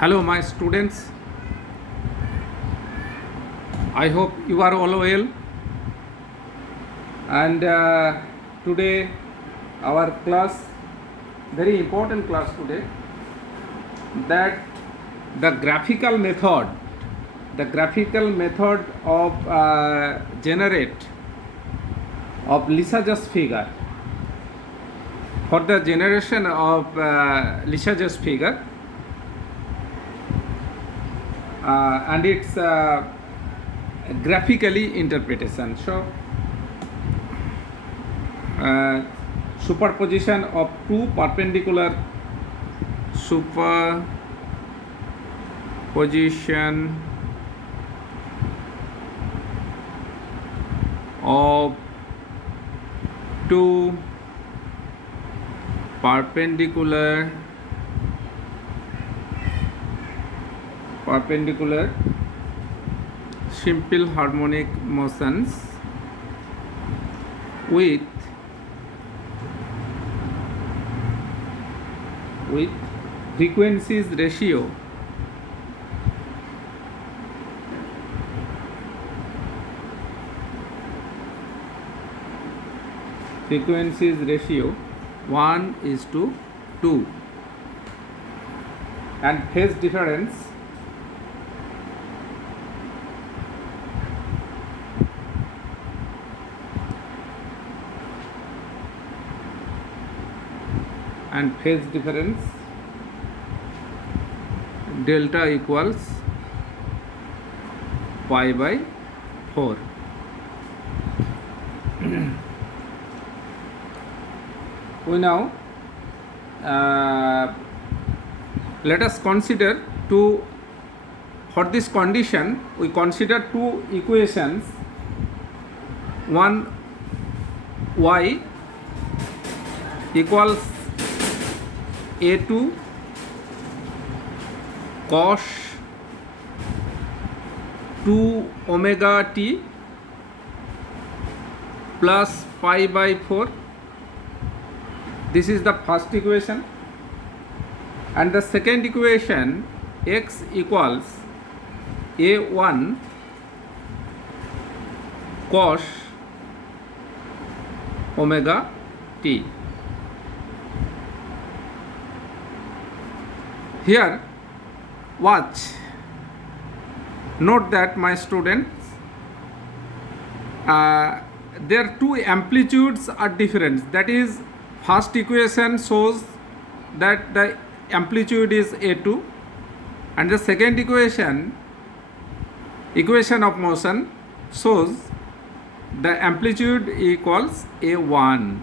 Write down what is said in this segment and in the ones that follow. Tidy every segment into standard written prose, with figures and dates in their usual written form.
Hello, my students. I hope you are all well. And today, our class, very important class today, that the graphical method of generate of Lissajous figure. For the generation of Lissajous figure, and its graphically interpretation. So superposition of two perpendicular superposition of two perpendicular simple harmonic motions with frequencies ratio frequencies ratio 1:2 and phase difference delta equals pi by 4. We now let us consider for this condition we consider two equations, one y equals a2 cos 2 omega t plus pi by 4. This is the first equation, and the second equation x equals a1 cos omega t. Here watch, note that my students, their two amplitudes are different. That is, first equation shows that the amplitude is a2, and the second equation of motion shows the amplitude equals a1.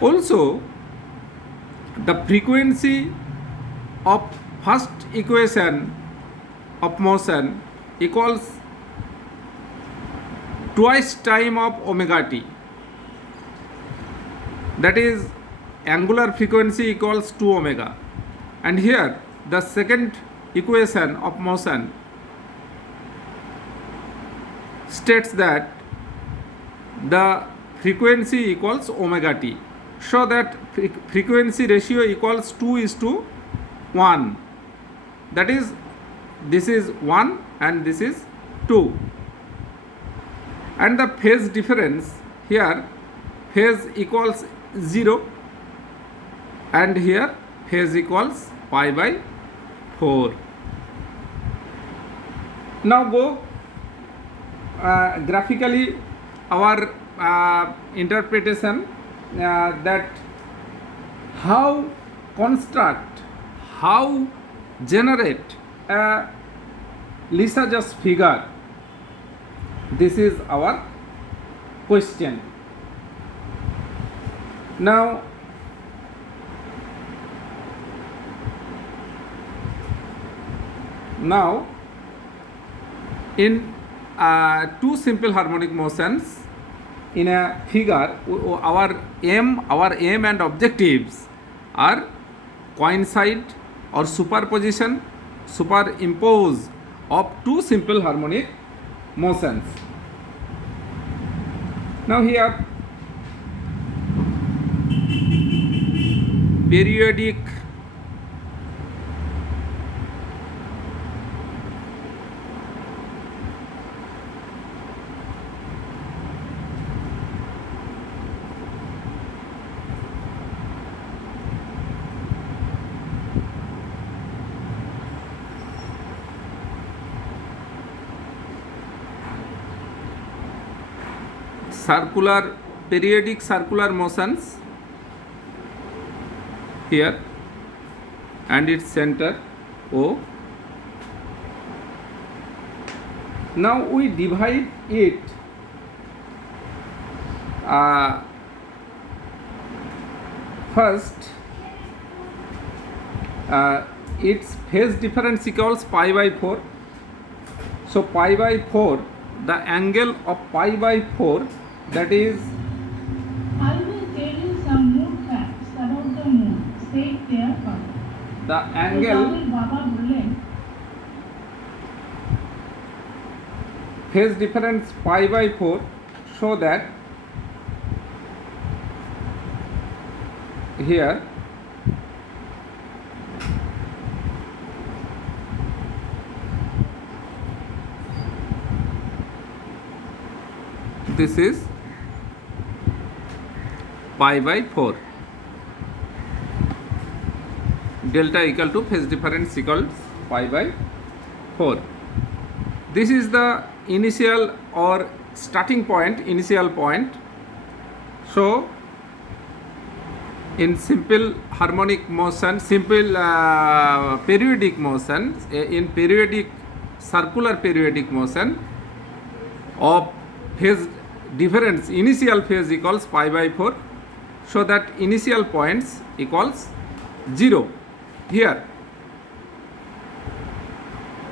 Also, the frequency of first equation of motion equals twice time of omega t. That is, angular frequency equals 2 omega. And here the second equation of motion states that the frequency equals omega t. So that frequency ratio equals 2:1. That is, this is 1 and this is 2. And the phase difference here, phase equals 0, and here phase equals pi by 4. Now go graphically our interpretation, that how generate a Lissajous figure. This is our question. Now in two simple harmonic motions in a figure, our aim and objectives are coincide or superimpose of two simple harmonic motions. Now here periodic circular periodic circular motions here and its center O. Now we divide it first. Its phase difference equals pi by 4. So pi by 4, the angle of pi by 4, that is, I will tell you some more facts about the moon. Stay there first. the angle বাবা বললেন phase difference pi by 4, so that here this is pi by 4. Delta equal to phase difference equals pi by 4. This is the initial or starting point, initial point. So in simple harmonic motion, simple periodic motion, in periodic circular periodic motion of phase difference, initial phase equals pi by 4, so that initial points equals 0 here.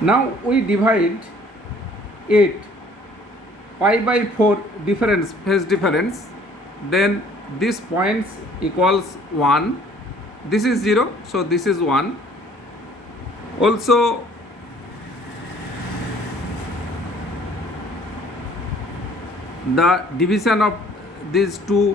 Now we divide it pi by 4 difference, phase difference, then this points equals 1, this is 0, so this is 1. Also the division of these two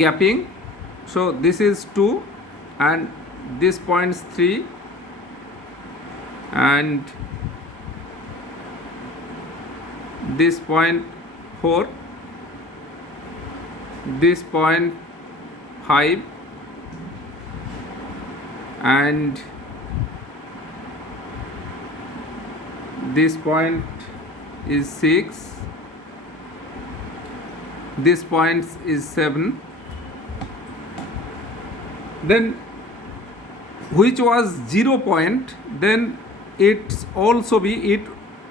gapping, so this is 2 and this points 3 and this point 4, this point 5 and this point is 6, this point is 7. Then which was 0 point, then it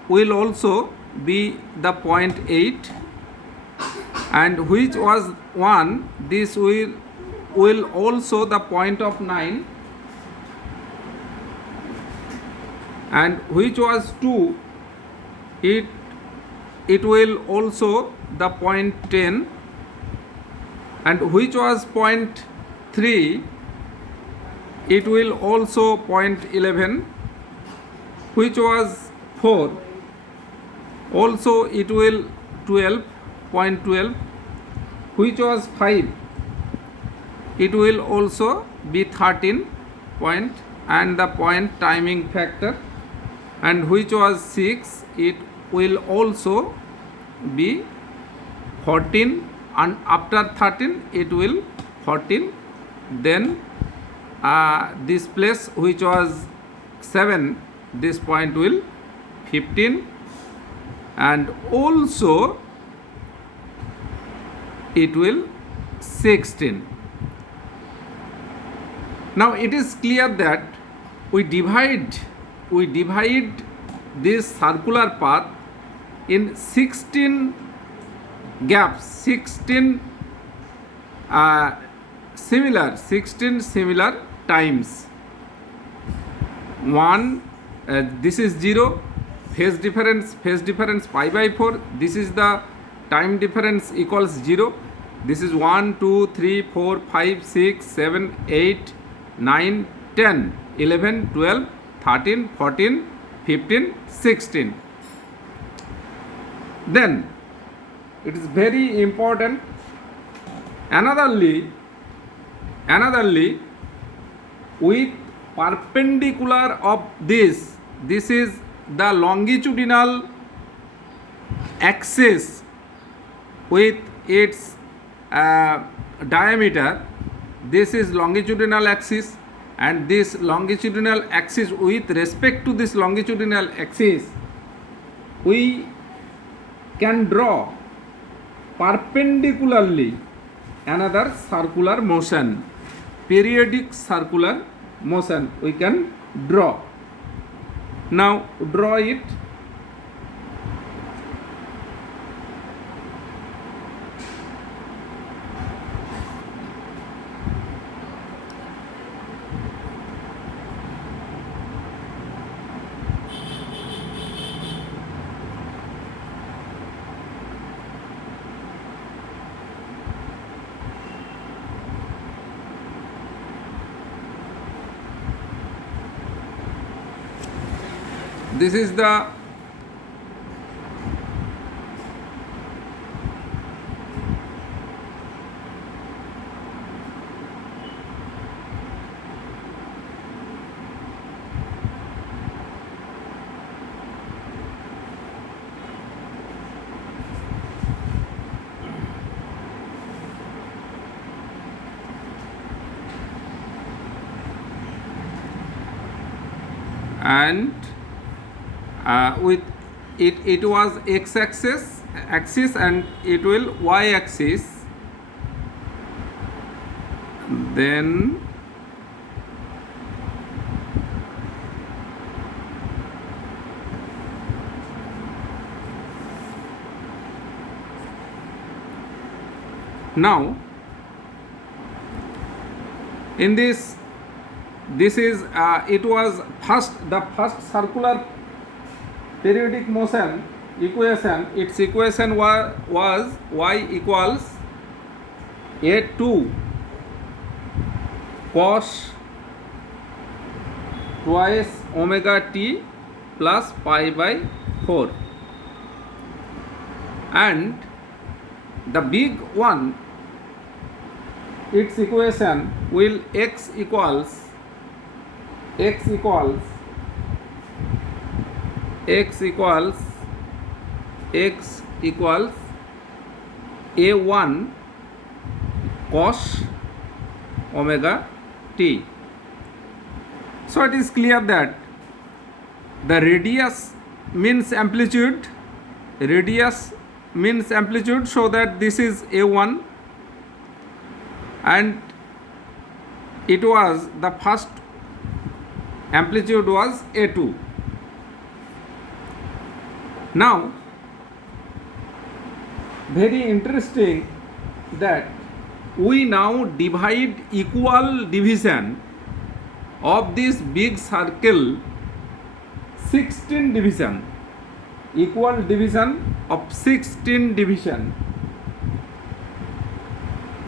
will also be the point 8, and which was 1, this will also the point of 9, and which was 2, it will also the point 10, and which was point 3, it will also point 11, which was 4, also it will 12, point 12, which was 5, it will also be 13 point and the point timing factor, and which was 6, it will also be 14, and after 13 it will 14. Then this place which was 7, this point will 15, and also it will 16. Now it is clear that we divide this circular path in 16 gaps, 16 similar times. 1, this is 0, phase difference pi by 4, this is the time difference equals 0, this is 1 2 3 4 5 6 7 8 9 10 11 12 13 14 15 16. Then it is very important, anotherly with perpendicular of this is the longitudinal axis with its diameter, this is longitudinal axis, and this longitudinal axis, with respect to this longitudinal axis, we can draw perpendicularly another circular motion, periodic circular motion we can draw. Now draw it. This is the and with it was x-axis and it will y-axis, then now in this is it was the first circular periodic motion equation. Its equation was y equals a2 cos twice omega t plus pi by 4, and the big one, its equation will x equals a1 cos omega t. So it is clear that the radius means amplitude, so that this is a1 and it was the first amplitude was a2. Now very interesting that we now divide equal division of this big circle 16 division, equal division of 16 division.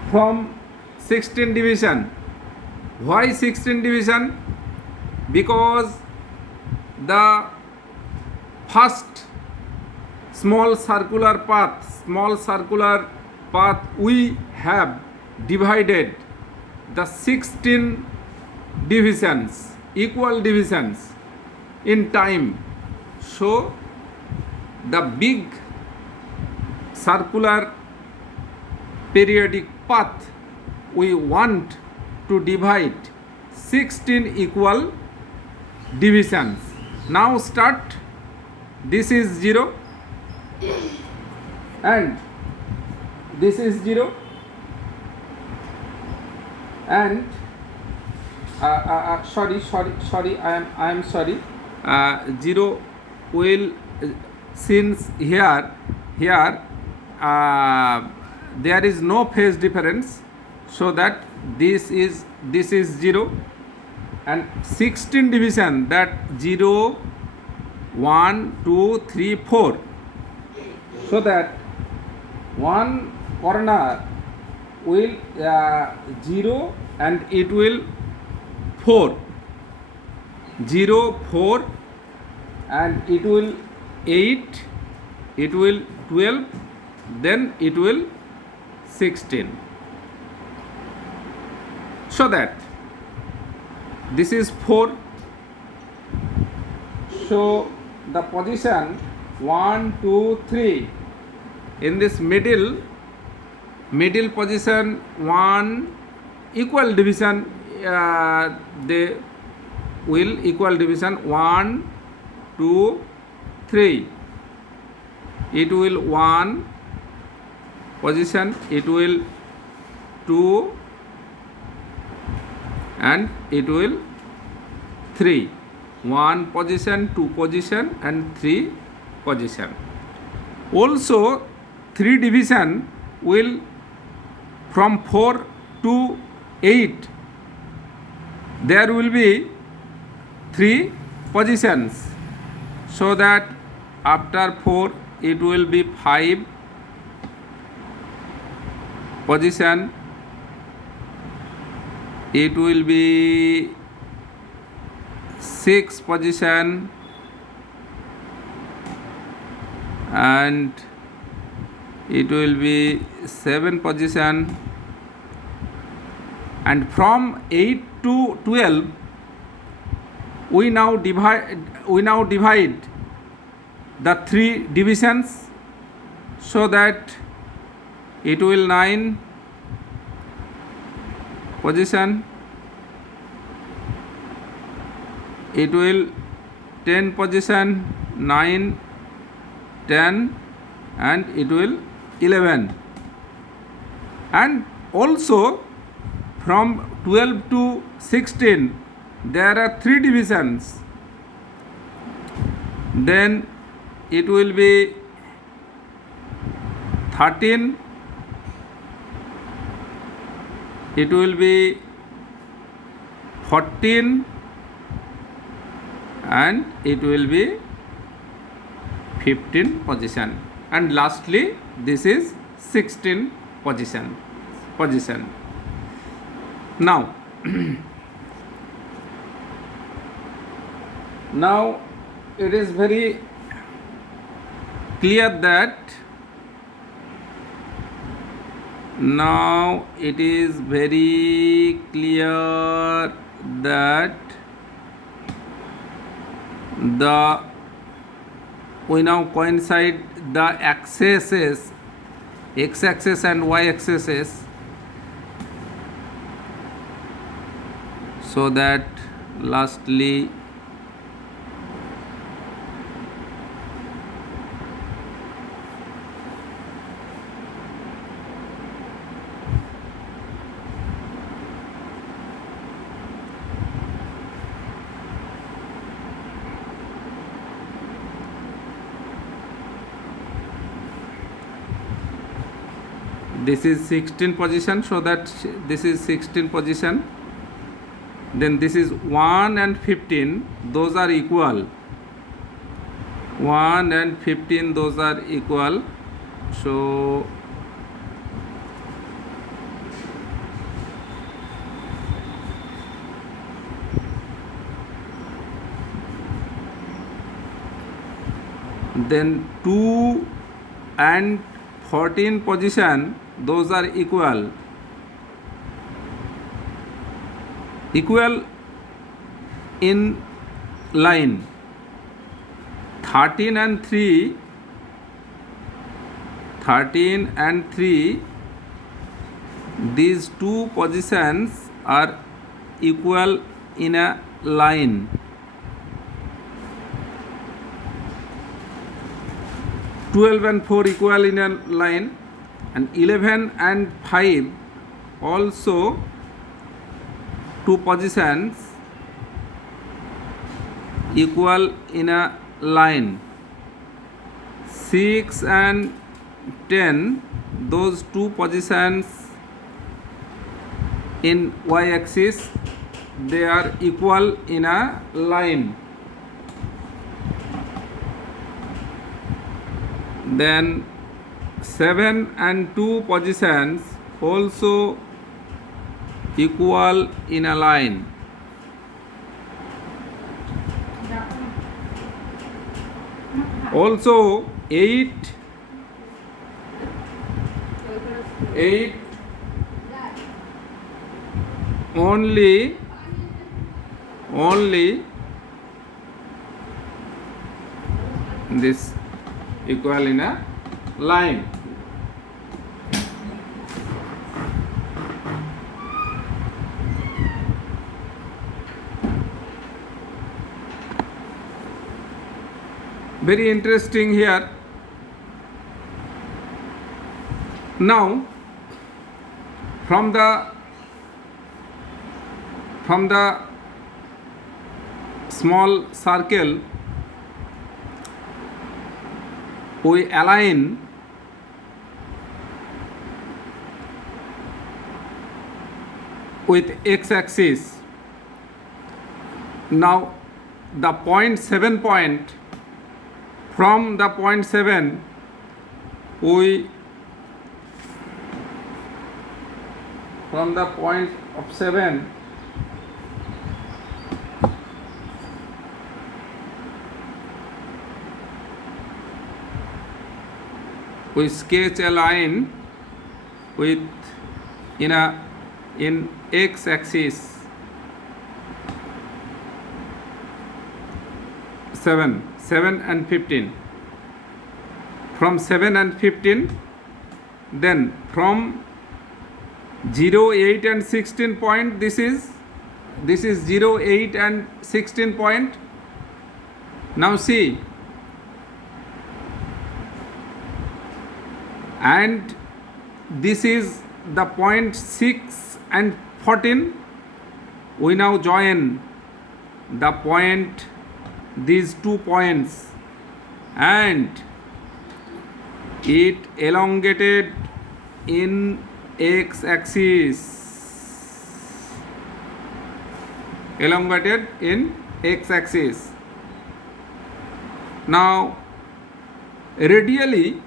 From 16 division, why 16 division? Because the first small circular path we have divided the 16 divisions, equal divisions in time. So the big circular periodic path we want to divide 16 equal divisions. Now start. This is 0 and this is 0 and sorry, I am sorry. 0 will since here there is no phase difference, so that this is 0 and 16 division, that 0 1 2 3 4, so that one corner will 0 and it will 4, 0 4 and it will 8, it will 12, then it will 16, so that this is 4. So the position 1 2 3 in this middle position, one equal division they will equal division 1, 2, 3. It will 1 position, it will 2, and it will 3. 1 position, 2 position, and 3 position. Also 3 division will from 4 to 8. There will be 3 positions, so that after 4 it will be 5 position, it will be 6 position, and it will be 7 position, and from 8 to 12 we now divide the 3 divisions, so that it will 9 position, it will 10 position, 9, 10, and it will 11. And also from 12 to 16 there are 3 divisions, then it will be 13, it will be 14, and it will be 15 position, and lastly this is 16 position. Now now it is very clear that we now coincide the axes, x-axis and y-axis, so that lastly this is 16 position, so that this is 16 position, then this is 1 and 15, those are equal, 1 and 15 those are equal, so then 2 and 14 position, those are equal in line. 13 and 3, these 2 positions are equal in a line. 12 and 4 equal in a line, and 11 and 5 also 2 positions equal in a line. 6 and 10, those 2 positions in y-axis, they are equal in a line. Then 7 and 2 positions also equal in a line. Also 8 only this equal in a line. Very interesting here. Now from the small circle we align with x-axis. Now the point 7 point, from the point 7 we, from the point of 7 we sketch a line with in x-axis 7 and 15. From 7 and 15, then from 0, 8 and 16 point, this is 0, 8 and 16 point. Now see, and this is the point 6 and 14. We now join the point, these 2 points, and it elongated in x-axis, elongated in x-axis. Now radially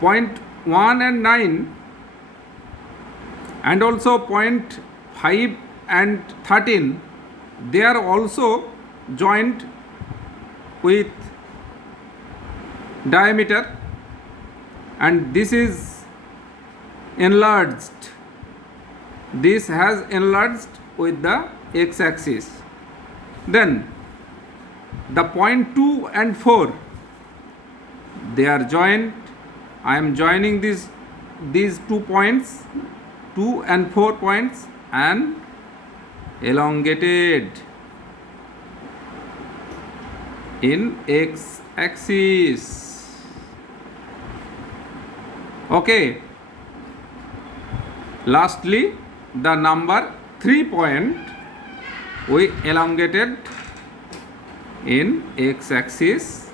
point 1 and 9 and also point 5 and 13, they are also joined with diameter, and this is enlarged, this has enlarged with the x-axis. Then the point 2 and 4, they are joined. I am joining these 2 points, 2 and 4 points, and elongated in x-axis. Okay. Lastly, the number 3 point we elongated in x-axis,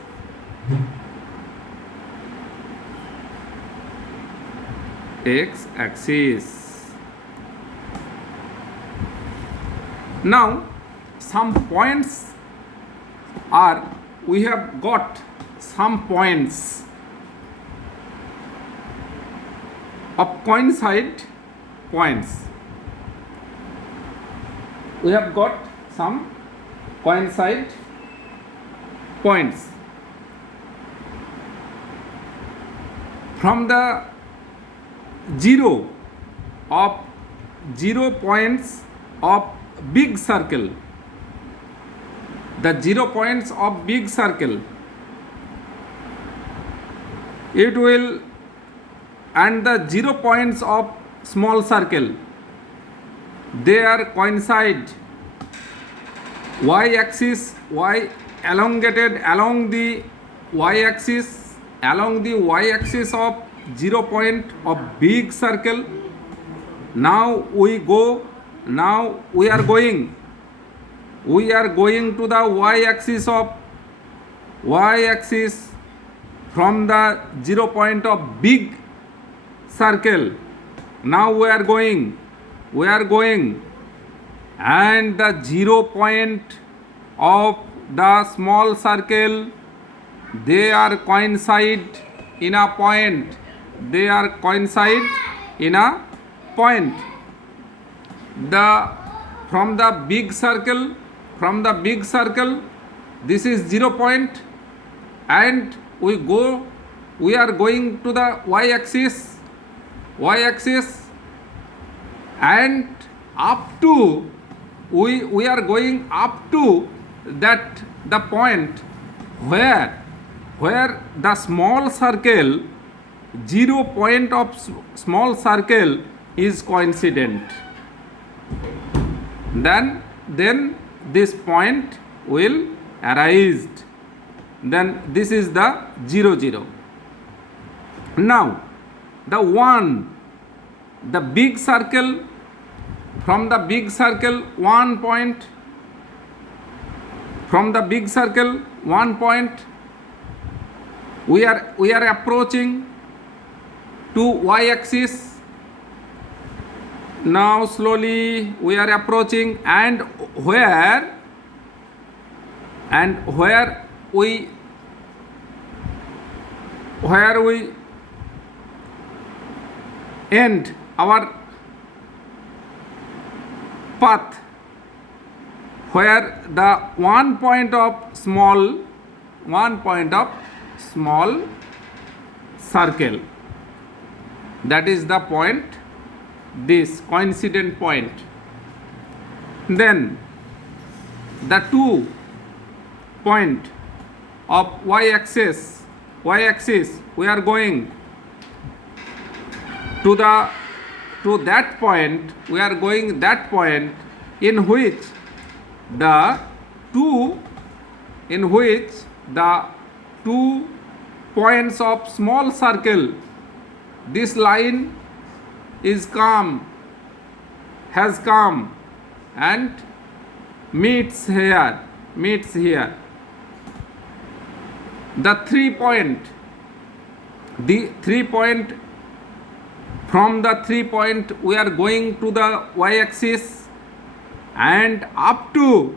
Now some points are, we have got some points of coincide points. We have got some coincide points. From the 0 points of big circle, the 0 points of big circle, it will, and the 0 points of small circle, they are coincide y-axis, elongated along the y-axis, of 0 point of big circle. Now we are going to the y-axis from the 0 point of big circle. Now we are going, and the 0 point of the small circle, they are coincide in a point. From the big circle, this is 0 point, and we are going to the y-axis, and up to, we are going up to that, the point where the small circle, 0 point of small circle is coincident. Then this point will arise. then this is the 0 0. Now the 1, the big circle, from the big circle 1 point, from the big circle 1 point, we are approaching to y-axis. Now slowly we are approaching, and where we end our path, where the 1 point of small circle, that is the point, this coincident point. Then the 2 point of y-axis, we are going to that point, in which the 2 points of small circle, this line has come and meets here. The 3 point, from the 3 point we are going to the y-axis, and up to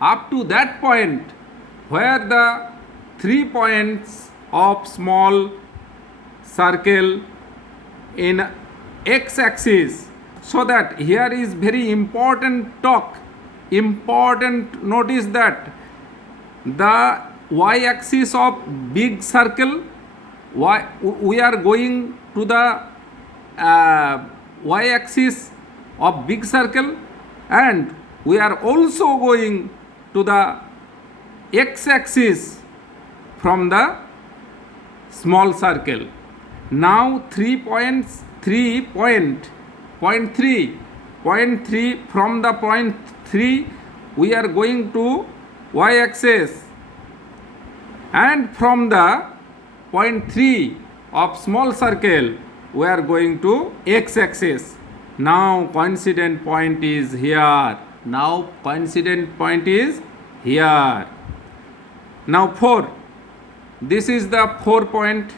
that point where the 3 points of small circle in x-axis. So that here is very important notice that the y-axis of big circle, we are going to the y-axis of big circle, and we are also going to the x-axis from the small circle. Now 3 points, point 3, from the point 3 we are going to y-axis, and from the point 3 of small circle we are going to x-axis. Now coincident point is here. Now 4. This is the 4 point.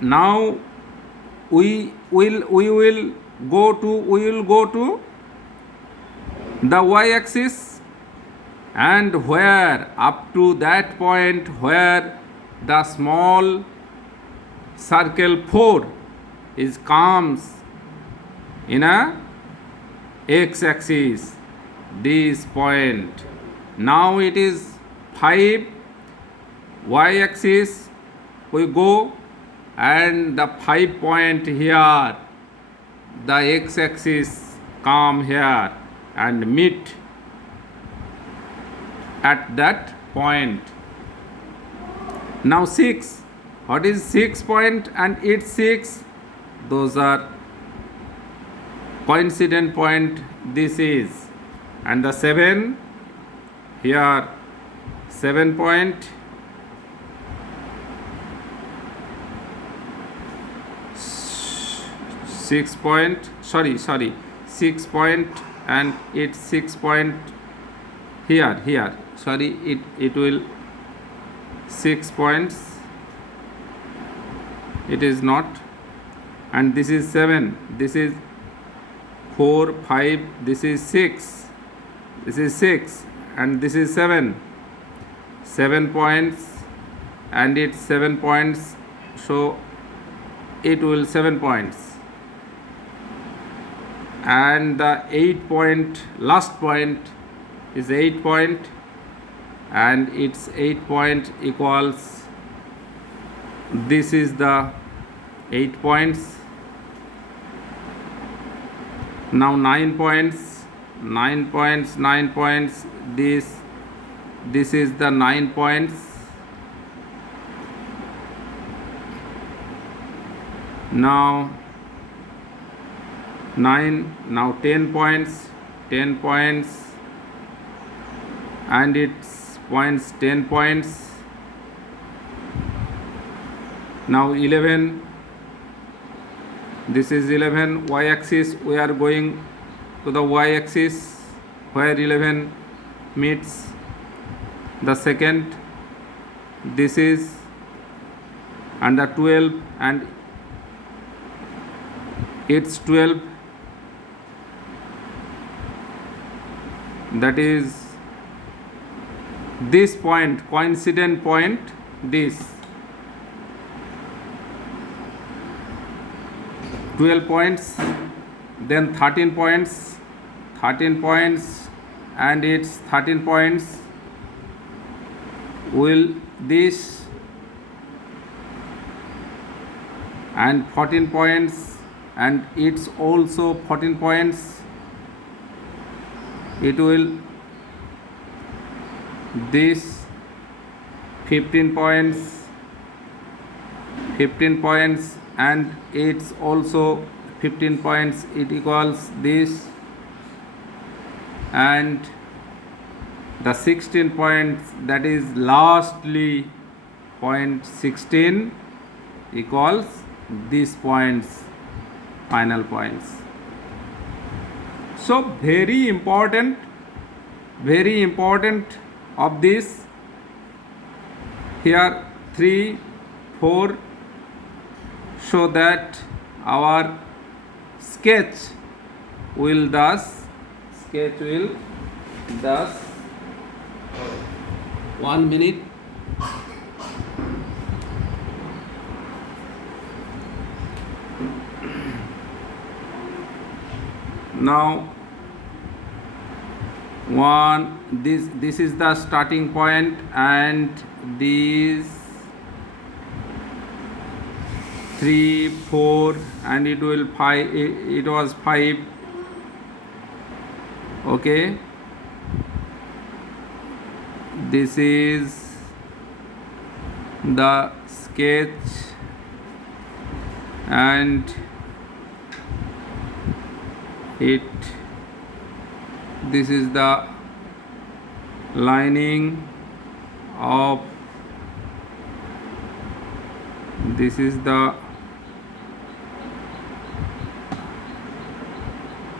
Now we will go to the y-axis, and where up to that point where the small circle 4 comes in a x-axis, this point. Now it is 5, y-axis we go, and the 5 point here, the x-axis come here and meet at that point. Now 6, what is 6 point and its 6? Those are coincident point, this is. And the 7, here 7 point, 6 point, 6 point and its 6 point here, it will 6 points, it is not. And this is 7, this is 4, 5, this is 6, and this is 7 points, and it's 7 points, so it will 7 points. And the 8 point, last point is 8 point, and its 8 point equals, this is the 8 points. Now 9 points, this is the 9 points. Now 9, now 10 points, and its points 10 points, Now 11, this is 11 y axis, we are going to the y axis where 11 meets the second, this is, and the 12, and it's 12, that is this point, coincident point, this 12 points, then 13 points, and it's 13 points will this, and 14 points, and it's also 14 points, it will this 15 points, and it's also 15 points, it equals this, and the 16 points, that is lastly point 16 equals these points, final points. So very important of this, here 3, 4, so that our sketch will thus 1 minute. Now this is the starting point, and these 3, 4, and it will 5, it was 5, okay, this is the sketch, and this is the lining of, this is the